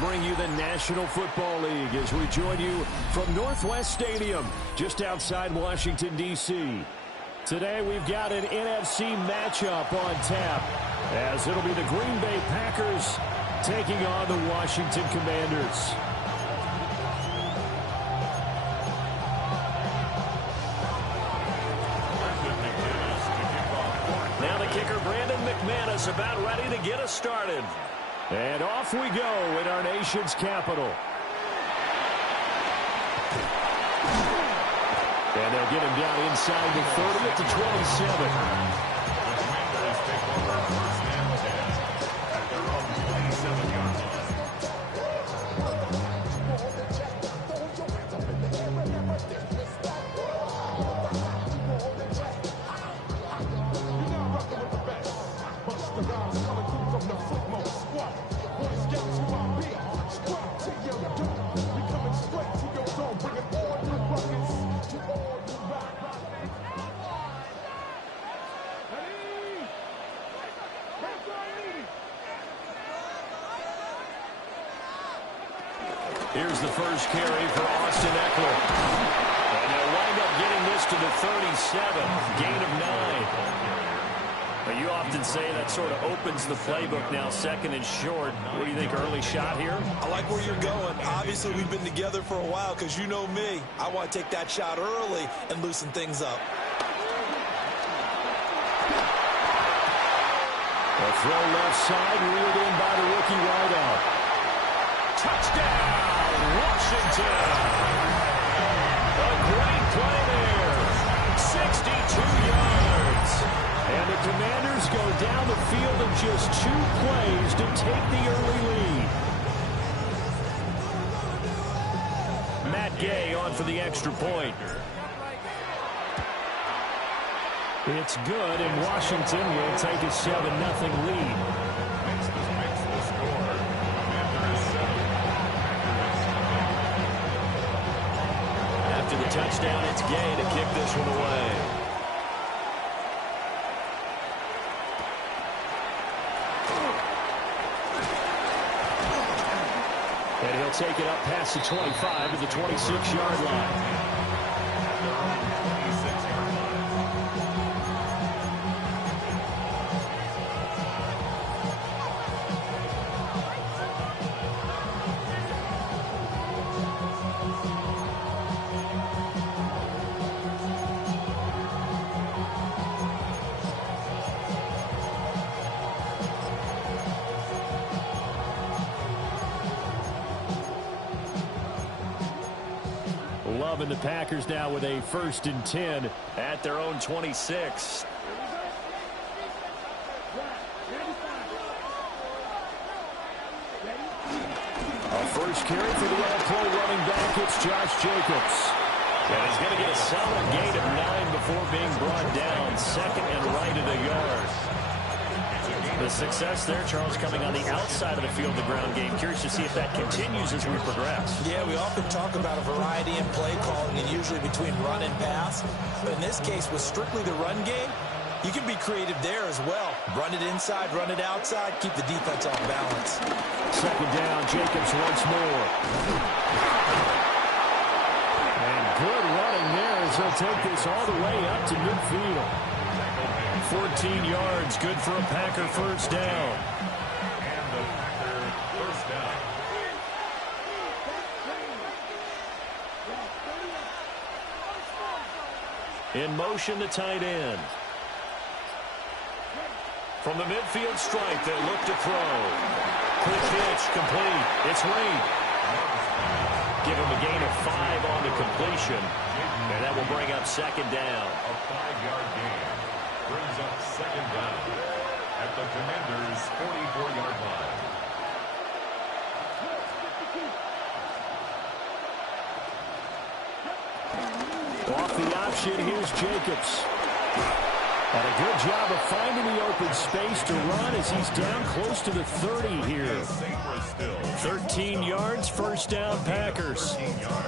bring you the National Football League as we join you from Northwest Stadium, just outside Washington, D.C. Today we've got an NFC matchup on tap, as it'll be the Green Bay Packers taking on the Washington Commanders. Now the kicker, Brandon McManus, about ready to get us started. And off we go in our nation's capital. And they'll get him down inside the 30 at the 27. Here's the first carry for Austin Eckler. And they'll wind up getting this to the 37, gain of 9. But you often say that sort of opens the playbook now, second and short. What do you think, early shot here? I like where you're going. Obviously, we've been together for a while because you know me. I want to take that shot early and loosen things up. A throw left side, reeled in by the rookie wideout. Touchdown, Washington! A great play there. 62 yards. And the Commanders go down the field in just 2 plays to take the early lead. Matt Gay on for the extra point. It's good, and Washington will take a 7-0 lead. After the touchdown, it's Gay to kick this one away. And he'll take it up past the 25 to the 26-yard line. Love and the Packers now with a 1st and 10 at their own 26. A first carry for the all-pro running back. It's Josh Jacobs. And he's going to get a solid gain of 9 before being brought down. Second and right at a yard. The success there, Charles, coming on the outside of the field, the ground game. Curious to see if that continues as we progress. Yeah, we often talk about a variety in play calling and usually between run and pass. But in this case, with strictly the run game, you can be creative there as well. Run it inside, run it outside, keep the defense off balance. Second down, Jacobs once more. And good running there as he'll take this all the way up to midfield. 14 yards, good for a Packer first down. And the Packer first down. In motion, the tight end. From the midfield stripe, they look to throw. Quick hitch, complete. It's Reed. Give him a gain of 5 on the completion. And that will bring up second down. A 5-yard gain brings up second down at the Commanders' 44-yard line. Off the option, here's Jacobs. And a good job of finding the open space to run as he's down close to the 30 here. 13 yards, first down, Packers.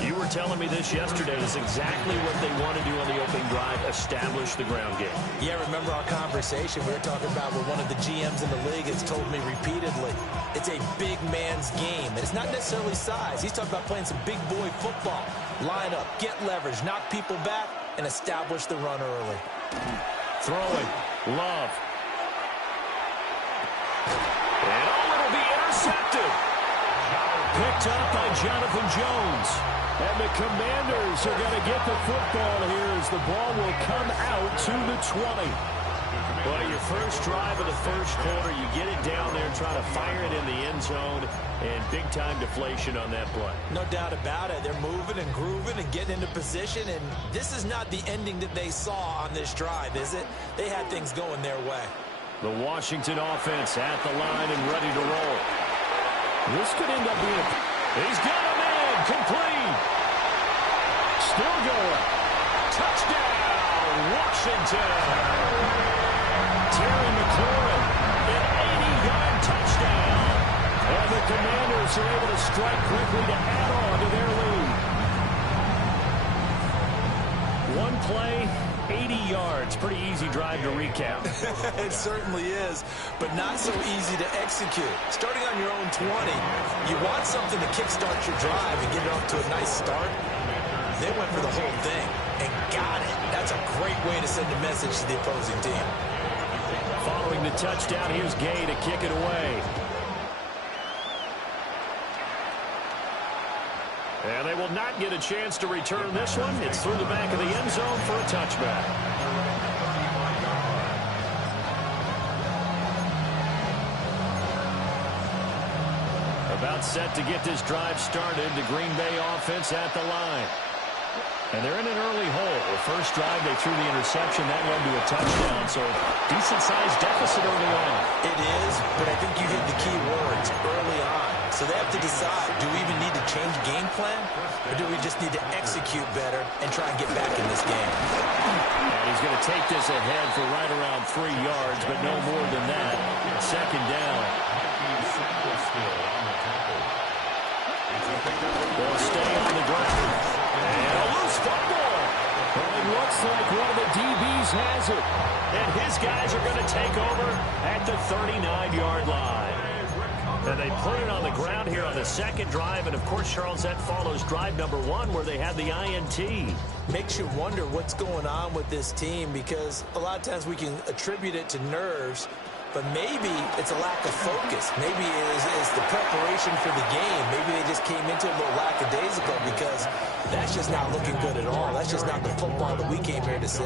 You were telling me this yesterday is exactly what they want to do on the opening drive, establish the ground game. Yeah, remember our conversation we were talking about with one of the GMs in the league has told me repeatedly, it's a big man's game. And it's not necessarily size. He's talking about playing some big boy football. Line up, get leverage, knock people back, and establish the run early. Throwing. Love. And it'll be intercepted. Picked up by Jonathan Jones. And the Commanders are going to get the football here as the ball will come out to the 20. Well, your first drive of the first quarter, you get it down there, trying to fire it in the end zone, and big-time deflation on that play. No doubt about it. They're moving and grooving and getting into position, and this is not the ending that they saw on this drive, is it? They had things going their way. The Washington offense at the line and ready to roll. This could end up being He's got him in. Complete. Still going. Touchdown, Washington. Terry McLaurin, an 80-yard touchdown. And the Commanders are able to strike quickly to add on to their lead. One play, 80 yards. Pretty easy drive to recap. It certainly is, but not so easy to execute. Starting on your own 20, you want something to kickstart your drive and get it off to a nice start. They went for the whole thing and got it. That's a great way to send a message to the opposing team. Following the touchdown, here's Gay to kick it away. And they will not get a chance to return this one. It's through the back of the end zone for a touchback. About set to get this drive started. The Green Bay offense at the line. And they're in an early hole. The first drive, they threw the interception. That led to a touchdown. So decent-sized deficit early on. It is, but I think you hit the key words early on. So they have to decide, do we even need to change game plan? Or do we just need to execute better and try and get back in this game? And he's going to take this ahead for right around 3 yards, but no more than that. Second down. They'll stay on the ground. And a loose football. Well, it looks like one of the DBs has it. And his guys are going to take over at the 39-yard line. And they put it on the ground here on the second drive. And, of course, Charles, that follows drive number 1 where they had the INT. Makes you wonder what's going on with this team because a lot of times we can attribute it to nerves, but maybe it's a lack of focus. Maybe it's the preparation for the game. Maybe they just came into it a little lackadaisical because that's just not looking good at all. That's just not the football that we came here to see.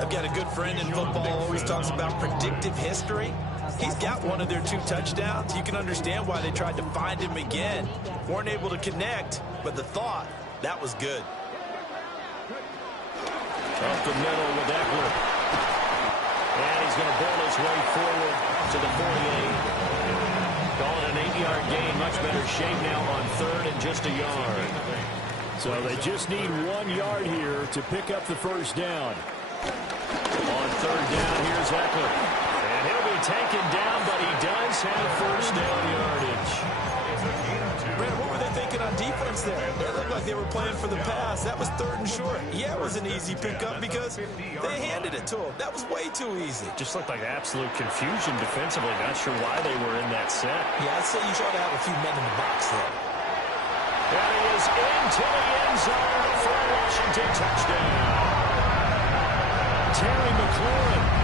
I've got a good friend in football who always talks about predictive history. He's got one of their 2 touchdowns. You can understand why they tried to find him again. Weren't able to connect, but the thought, that was good. Up the middle with Eckler. And he's going to bowl his way forward to the 48. Calling an 8-yard gain. Much better shape now on third and just a yard. So they just need 1 yard here to pick up the first down. On third down, here's Eckler. And he'll be taken down, but he does have first down yardage. Brad, what were they thinking on defense there? It looked like they were playing for the pass. That was third and short. Yeah, it was an easy pickup because they handed it to him. That was way too easy. Just looked like absolute confusion defensively. Not sure why they were in that set. Yeah, I'd say you try to have a few men in the box there. And he is into the end zone for a Washington touchdown. Terry McLaurin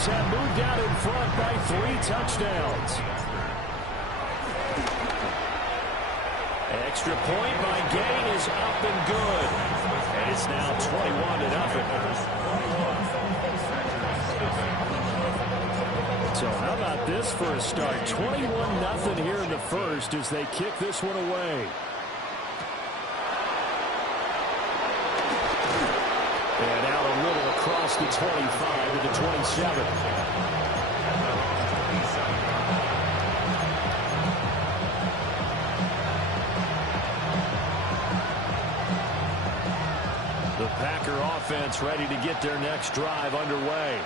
Commanders have moved out in front by 3 touchdowns. Extra point by Gain is up and good. And it's now 21-0. So how about this for a start? 21-0 here in the first as they kick this one away. And out a little across the 25 to the 27. The Packer offense ready to get their next drive underway.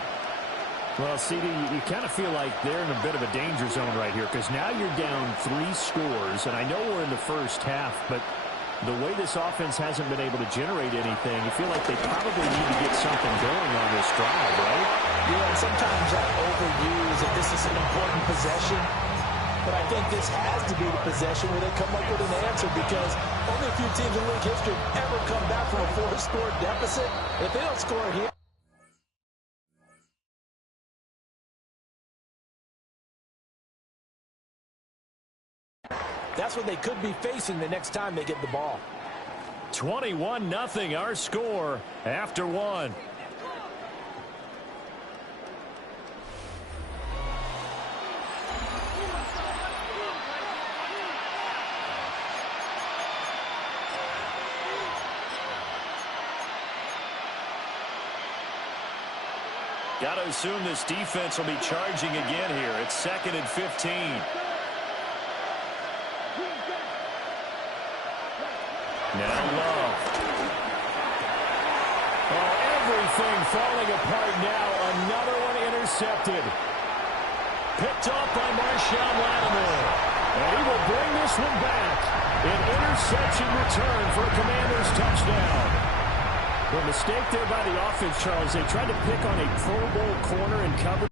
Well, CD, you kind of feel like they're in a bit of a danger zone right here because now you're down 3 scores, and I know we're in the first half, but the way this offense hasn't been able to generate anything, you feel like they probably need to get something going on this drive, right? Yeah, and sometimes I overuse that this is an important possession, but I think this has to be the possession where they come up with an answer because only a few teams in league history ever come back from a 4-score deficit. If they don't score here, that's what they could be facing the next time they get the ball. 21-0 our score after 1. Got to assume this defense will be charging again here. It's 2nd and 15. Now Love. Oh, everything falling apart now. Another one intercepted. Picked off by Marshawn Lattimore. And he will bring this one back. An interception return for a Commanders touchdown. A mistake there by the offense, Charles. They tried to pick on a Pro Bowl corner and cover.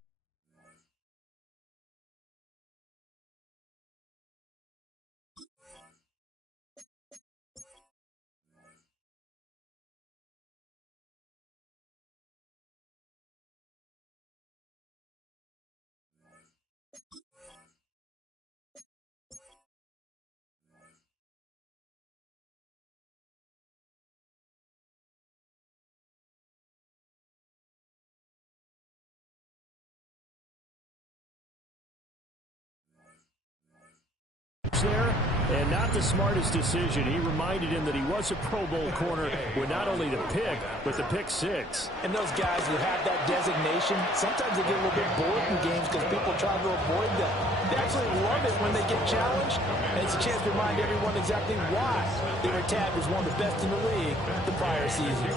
There, and not the smartest decision. He reminded him that he was a Pro Bowl corner with not only the pick, but the pick 6. And those guys who have that designation, sometimes they get a little bit bored in games because people try to avoid them. They actually love it when they get challenged, and it's a chance to remind everyone exactly why they were tagged as one of the best in the league the prior season.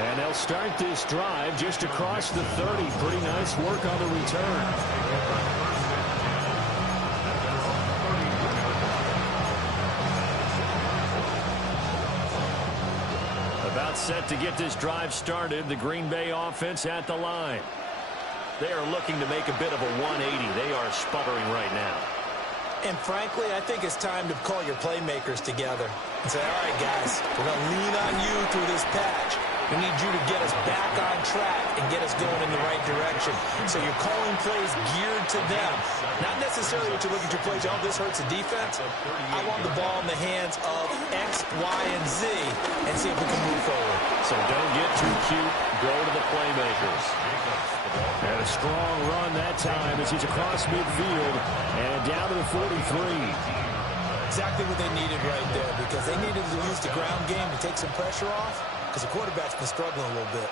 And they'll start this drive just across the 30. Pretty nice work on the return. About set to get this drive started. The Green Bay offense at the line. They are looking to make a bit of a 180. They are sputtering right now. And frankly, I think it's time to call your playmakers together and say, all right, guys, we're going to lean on you through this patch. We need you to get us back on track and get us going in the right direction. So you're calling plays geared to them. Not necessarily what you look at your plays, oh, this hurts the defense. I want the ball in the hands of X, Y, and Z and see if we can move forward. So don't get too cute. Go to the playmakers. And a strong run that time as he's across midfield and down to the 43. Exactly what they needed right there because they needed to use the ground game to take some pressure off. Because the quarterback's been struggling a little bit.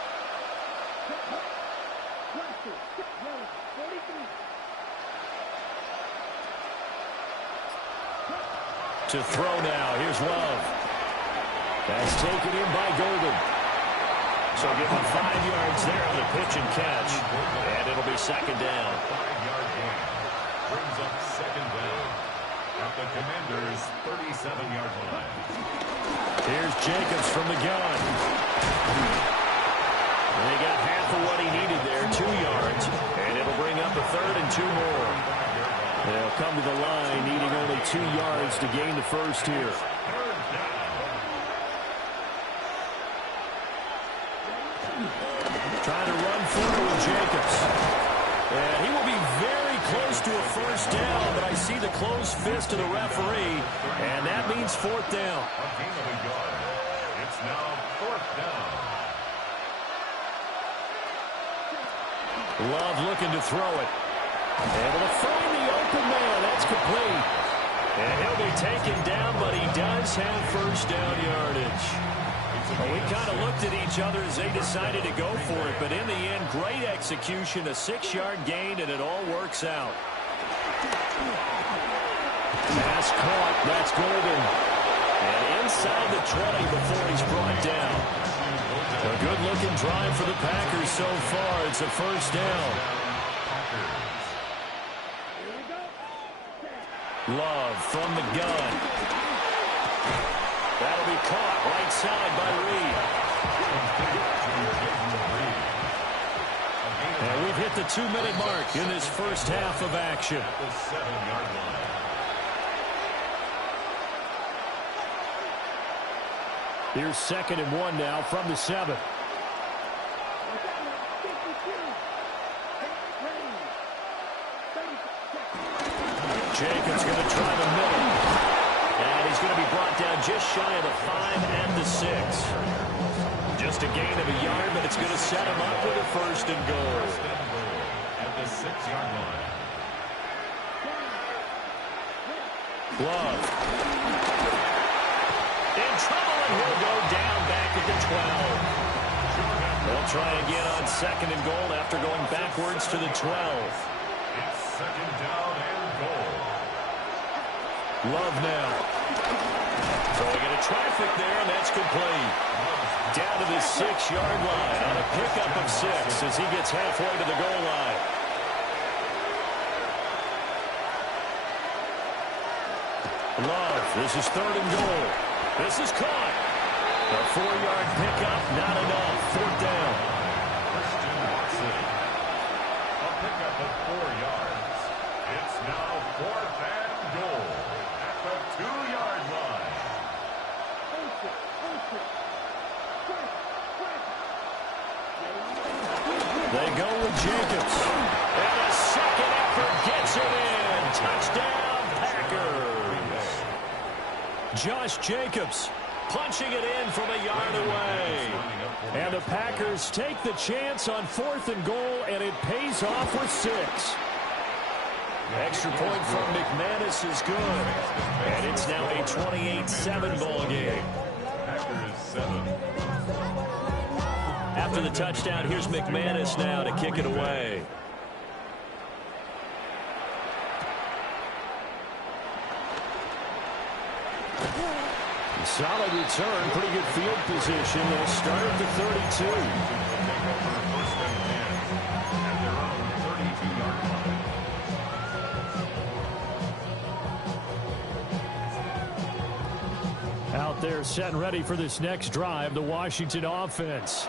To throw now. Here's Love. That's taken in by Golden. So give him 5 yards there on the pitch and catch. And it'll be 2nd down. 5-yard gain. Brings up 2nd down at the Commanders' 37-yard line. Here's Jacobs from the gun. And they got half of what he needed there, 2 yards. And it'll bring up a 3rd and 2 more. They'll come to the line, needing only 2 yards to gain the first here. Trying to run forward with Jacobs. And he will be very close to a first down, but I see the closed fist of the referee, and that means 4th down. A gain of a yard. It's now 4th down. Love looking to throw it. Able to find the open man. That's complete. And he'll be taken down, but he does have first down yardage. Well, we kind of looked at each other as they decided to go for it, but in the end, great execution, a 6-yard gain, and it all works out. Pass caught. That's Golden. And inside the 20 before he's brought down. A good-looking drive for the Packers so far. It's a first down. Love from the gun. That'll be caught right side by Reed. And we've hit the 2-minute mark in this first half of action. The 7-yard line. Here's 2nd and 1 now from the 7. Jacobs going to try the middle. And he's going to be brought down just shy of the 5 and the 6. Just a gain of a yard, but it's going to set him up with a first and goal. First and goal at the 6-yard line. Love. In trouble, and he'll go down back at the 12. They'll try again on 2nd and goal after going backwards to the 12. It's 2nd down and goal. Love now. Throwing into traffic there, and that's complete. Down to the 6-yard line on a pickup of 6 as he gets halfway to the goal line. Love, this is 3rd and goal. This is caught. A 4-yard pickup, not enough. 4th down. Christian Watson. A pickup of 4 yards. It's now 4th and goal at the 2-yard line. They go with Jacobs. And a second effort gets it in. Touchdown, Packers. Josh Jacobs punching it in from a yard away. And the Packers take the chance on 4th and goal, and it pays off with 6. Extra point from McManus is good. And it's now a 28-7 ball game. Packers 7. After the touchdown, here's McManus now to kick it away. Solid return, pretty good field position. They'll start at the 32. First and 10 at their own 32-yard line. Out there set and ready for this next drive, the Washington offense.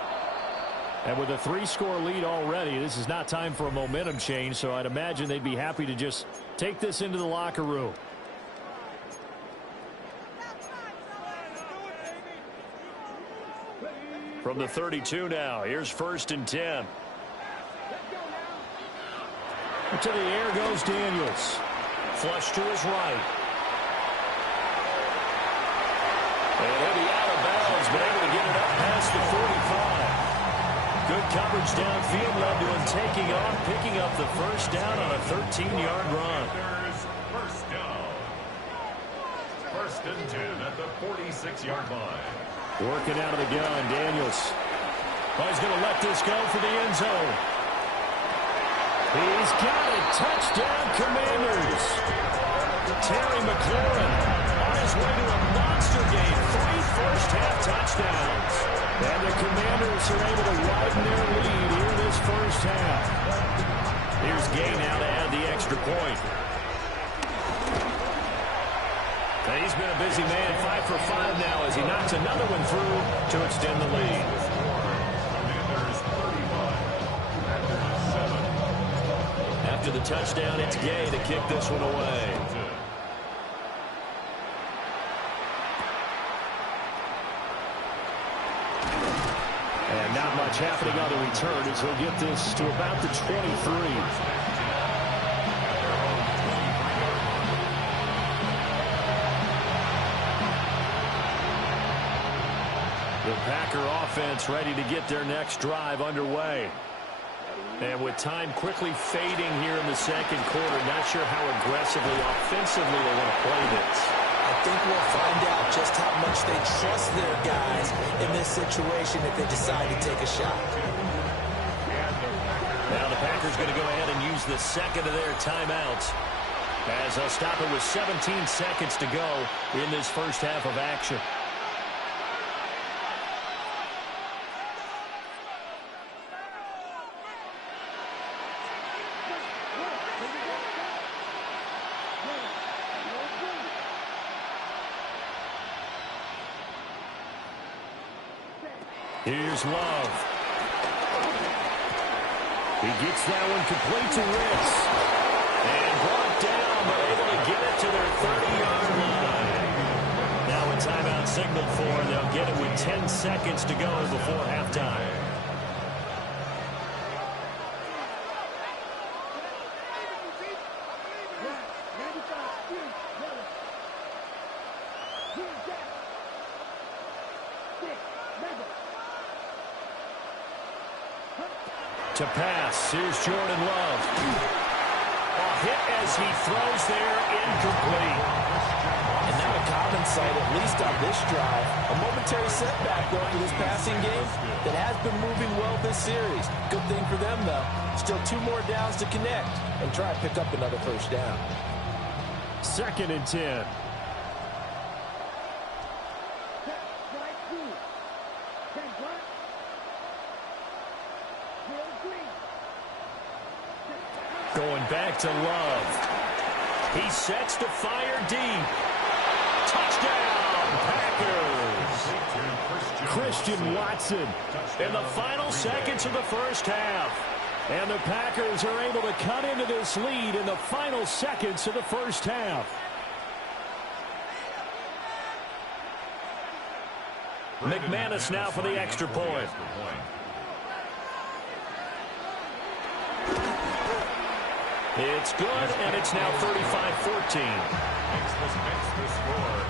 And with a 3-score lead already, this is not time for a momentum change, so I'd imagine they'd be happy to just take this into the locker room. From the 32 now, here's 1st and 10. To the air goes Daniels. Flush to his right. And he'll be out of bounds, but able to get it up past the 45. Good coverage downfield led to him taking off, picking up the first down on a 13-yard run. First down. 1st and 10 at the 46-yard line. Working out of the gun, Daniels. Oh, he's going to let this go for the end zone. He's got it. Touchdown, Commanders. Terry McLaurin on his way to a monster game. 3 first-half touchdowns. And the Commanders are able to widen their lead here in this first half. Here's Gay now to add the extra point. And he's been a busy man, 5 for 5 now as he knocks another one through to extend the lead. After the touchdown, it's Gay to kick this one away. And not much happening on the return as he'll get this to about the 23. The Packer offense ready to get their next drive underway. And with time quickly fading here in the second quarter, not sure how aggressively, offensively they want to play this. I think we'll find out just how much they trust their guys in this situation if they decide to take a shot. Now the Packers going to go ahead and use the second of their timeouts as they'll stop it with 17 seconds to go in this first half of action. Here's Love. He gets that one complete to Ricks. And brought down, but able to get it to their 30-yard line. Now a timeout signaled for, and they'll get it with 10 seconds to go before halftime. To pass, here's Jordan Love. A hit as he throws there, incomplete. And now a common sight, at least on this drive. A momentary setback going to this passing game that has been moving well this series. Good thing for them, though. Still 2 more downs to connect and try and pick up another first down. 2nd and 10. Going back to Love. He sets to fire deep. Touchdown, Packers. Christian Watson in the final seconds of the first half. And the Packers are able to cut into this lead in the final seconds of the first half. McManus now for the extra point. It's good, and it's now 35-14.